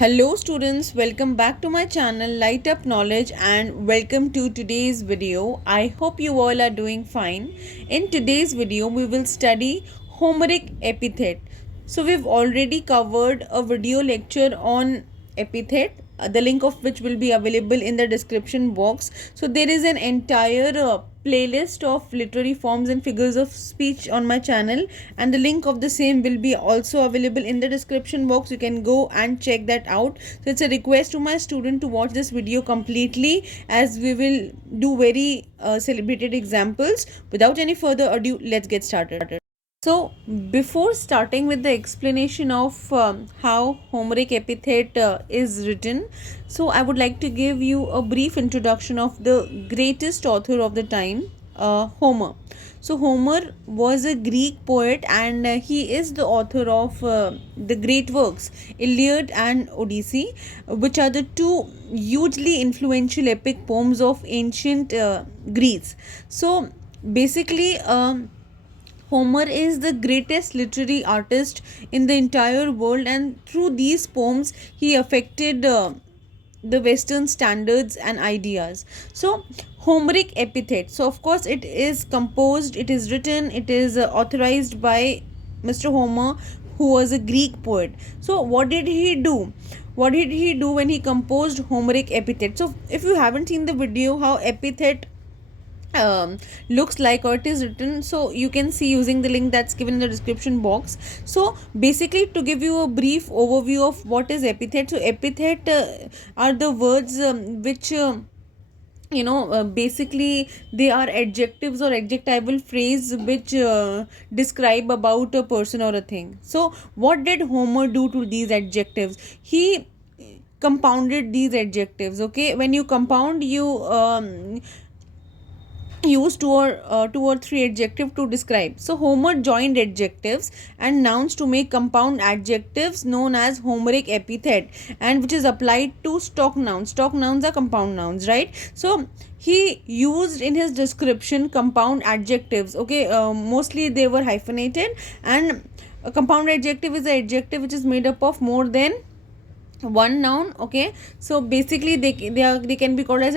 Hello students, welcome back to my channel Lightup Knowledge and welcome to today's video. I hope you all are doing fine. In today's video, we will study Homeric Epithet. So we've already covered a video lecture on epithet, the link of which will be available in the description box. So there is an entire playlist of literary forms and figures of speech on my channel, and the link of the same will be also available in the description box. You can go and check that out. So it's a request to my student to watch this video completely, as we will do very celebrated examples. Without any further ado, let's get started. So before starting with the explanation of how Homeric Epithet is written, so I would like to give you a brief introduction of the greatest author of the time, Homer. So Homer was a Greek poet, and he is the author of the great works Iliad and Odyssey, which are the two hugely influential epic poems of ancient Greece. So basically, Homer is the greatest literary artist in the entire world, and through these poems, he affected the Western standards and ideas. So, Homeric Epithet. So, of course, it is composed, it is written, it is authorized by Mr. Homer, who was a Greek poet. So, what did he do? What did he do when he composed Homeric Epithet? So, if you haven't seen the video, how epithet looks like, or it is written, so you can see using the link that's given in the description box. So basically, to give you a brief overview of what is epithet, so epithet are the words which basically they are adjectives or adjectival phrase which describe about a person or a thing. So what did Homer do to these adjectives? He compounded these adjectives. Okay, when you compound, you use two or three adjectives to describe. So Homer joined adjectives and nouns to make compound adjectives known as Homeric epithet, and which is applied to stock nouns. Stock nouns are compound nouns, right? So he used in his description compound adjectives. Okay, mostly they were hyphenated, and a compound adjective is an adjective which is made up of more than one noun. Okay, so basically they can be called as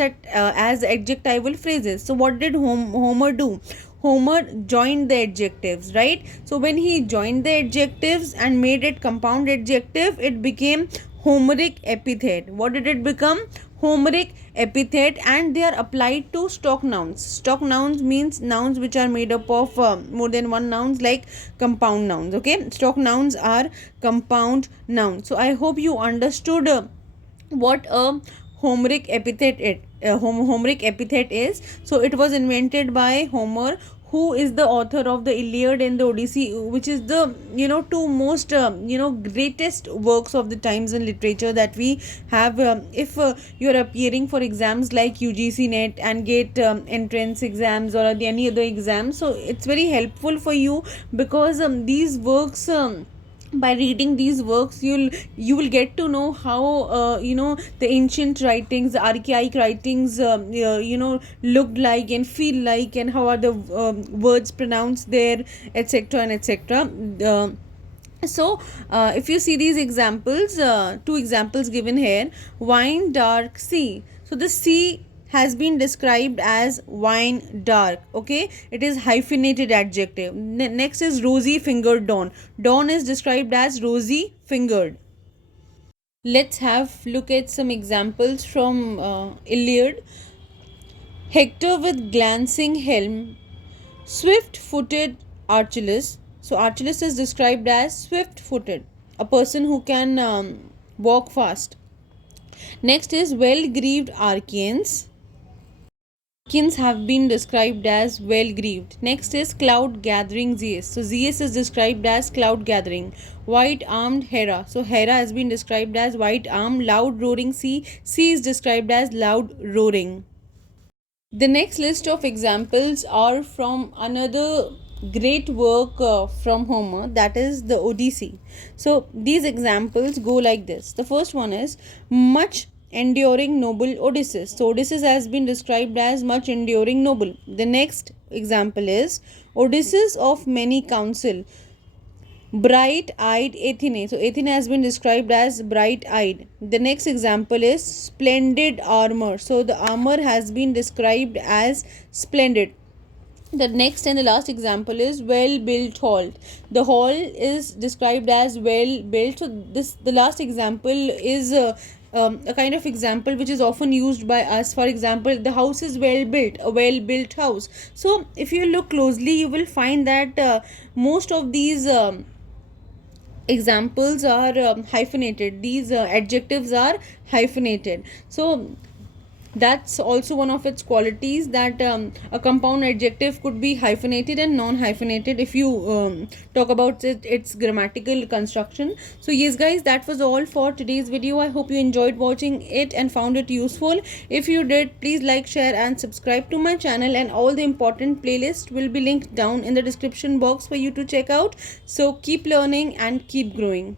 adjectival phrases. So what did Homer do? Homer joined the adjectives, right? So when he joined the adjectives and made it compound adjective, it became Homeric epithet. What did it become? Homeric epithet. And they are applied to stock nouns. Stock nouns means nouns which are made up of more than one nouns, like compound nouns. Okay, stock nouns are compound nouns. So I hope you understood what a Homeric epithet is. So it was invented by Homer, who is the author of the Iliad and the Odyssey, which is the two most greatest works of the times in literature that we have. If you are appearing for exams like UGC NET and GATE entrance exams, or any other exams, so it's very helpful for you, because these works. By reading these works, you will get to know how the ancient writings, the archaic writings looked like and feel like, and how are the words pronounced there, etc. and etc. So if you see these examples, two examples given here: wine, dark, sea. So the sea has been described as wine dark. Okay, it is hyphenated adjective. Next is rosy fingered dawn. Dawn is described as rosy fingered. Let's have look at some examples from Iliad. Hector with glancing helm, swift footed Achilles. So Achilles is described as swift footed, a person who can walk fast. Next is well grieved Archaeans. Kins have been described as well grieved. Next is cloud gathering Zeus. So Zeus is described as cloud gathering. White armed Hera. So Hera has been described as white armed. Loud roaring sea. Sea is described as loud roaring. The next list of examples are from another great work from Homer, that is the Odyssey. So these examples go like this. The first one is much enduring noble Odysseus. So Odysseus has been described as much enduring noble. The next example is Odysseus of many counsel. Bright-eyed Athene. So Athene has been described as bright-eyed. The next example is splendid armor. So the armor has been described as splendid. The next and the last example is well-built hall. The hall is described as well-built. So the last example is a kind of example which is often used by us. For example, the house is well built, a well-built house. So if you look closely, you will find that most of these examples are hyphenated. These adjectives are hyphenated. So that's also one of its qualities, that a compound adjective could be hyphenated and non-hyphenated if you talk about its grammatical construction. So yes guys, that was all for today's video. I hope you enjoyed watching it and found it useful. If you did, please like, share and subscribe to my channel, and all the important playlists will be linked down in the description box for you to check out. So keep learning and keep growing.